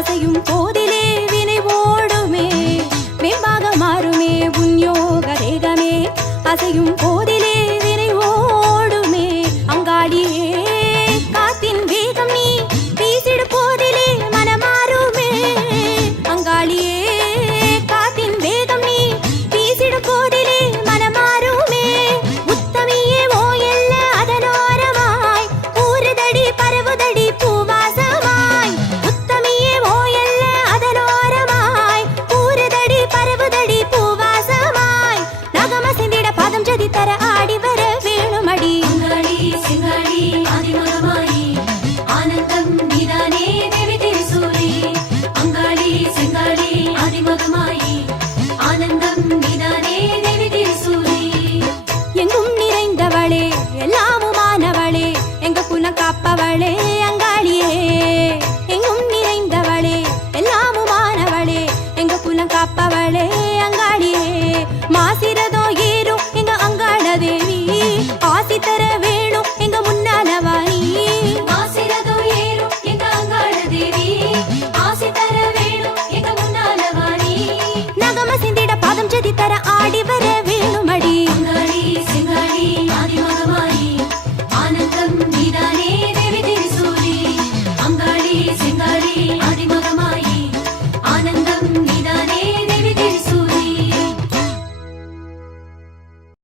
அசையும் போதிலே வினை ஓடுமே வெம்பாக மாறுமே உன்யோக தேகமே அசையும் போதிலே வினை ஓடுமே அங்காளியே காத்தின் வேகம் நீ வீசிடு போதிலே மனமாறுமே அங்காளியே காத்தின் வேகம் நீ வீசிடு போதிலே மனமாறுமே உத்தமியே ஓ எல்ல அதனோரமாய் ஊறுதடி பரவுதடி பூவாசமாய் உத்தமியே ஓ எல்ல அதனோரமாய் ஊறுதடி பரவுதடி பூவாசமாய் நகம சிந்திட பாதம் ஜதி தர ஆடி வர வேணுமடி அங்காளி செங்காளி ஆதிமகமாயி ஆனந்தம் நீதானே தேவி திரிசூலி அங்காளி செங்காளி ஆதிமகமாயி ஆனந்தம் நீதானே தேவி திரிசூலி எங்கும் நிறைந்தவளே எல்லாமுமானவளே எங்க குலம் காப்பவளே அங்காளியே எங்கும் நிறைந்தவளே எல்லாமுமானவளே எங்க குலம் காப்பவளே அங்காளியே மாசிரதோ